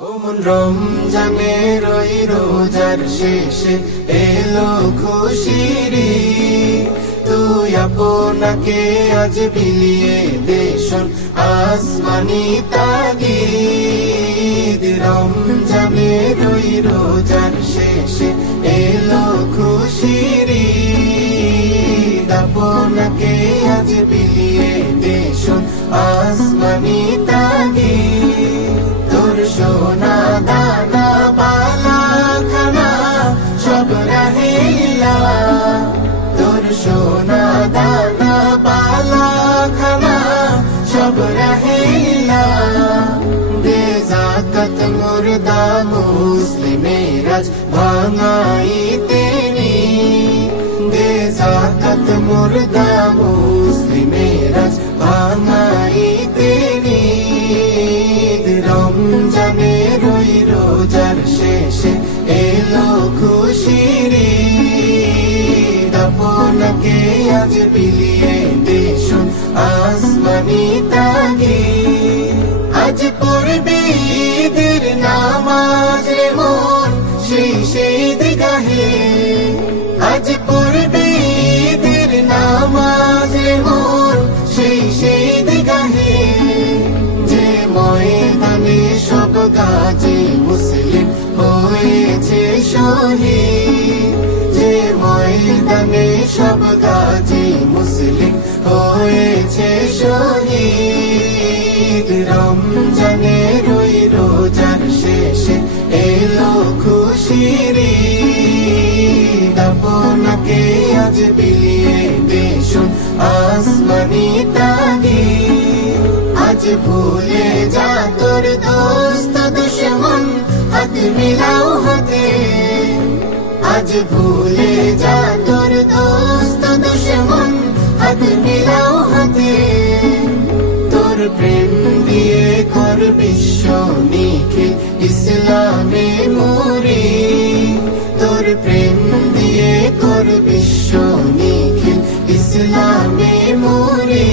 ওমন রমজানের ওই রোজার শেষে এলো খুশির ঈদ। তুই আপনাকে আজ বিলিয়ে দেশন আসমানি তাগিদ। রমজানের ওই রোজার শেষে এলো খুশির ঈদ। আপনাকে আজ বিলিয়ে দেশন আসমানি তাগিদ। তোর সোনা দানা বালা খানা সব রাহিলা, তোর সোনা দানা বালা খানা সব রাহিলা। দে যাকাত মুর্দা মুসলিমের আজ ভাঙাইতে নি, দে যাকাত মুর্দা মুসলিমের আজ ভাঙাইতে নি। রমজানের ওই রোজার শেষে এলো খুশির ঈদ। আপনাকে আজ বিলিয়ে দেশন আসমানি তাগিদ। আজ পড়বে ঈদের নামাজ রে মন সেই ঈদগাহে। আজ পড়বে ঈদের নামাজ রে মন সেই ঈদগাহে। যে ময়দানে সব গাজী মুসলিম হয়েছে শহীদ, যে ময়দানে সব গাজী মুসলিম হয়েছে শহীদ। রমজানের ওই রোজার শেষে এলো খুশির ঈদ। আপনাকে আজ বিলিয়ে দেশন আসমানি তাগিদ। আজ ভুলে যা তোর দোস্ত দুশ্মন হাত মিলাও হাতে। আজ ভুলে যা তোর দোস্ত দুশ্মন হাত মিলাও হাতে। তোর প্রেম দিয়ে কর বিশ্ব নিখিল ইসলামে মুরি, তোর প্রেম দিয়ে কর বিশ্ব নিখিল ইসলামে মুরি।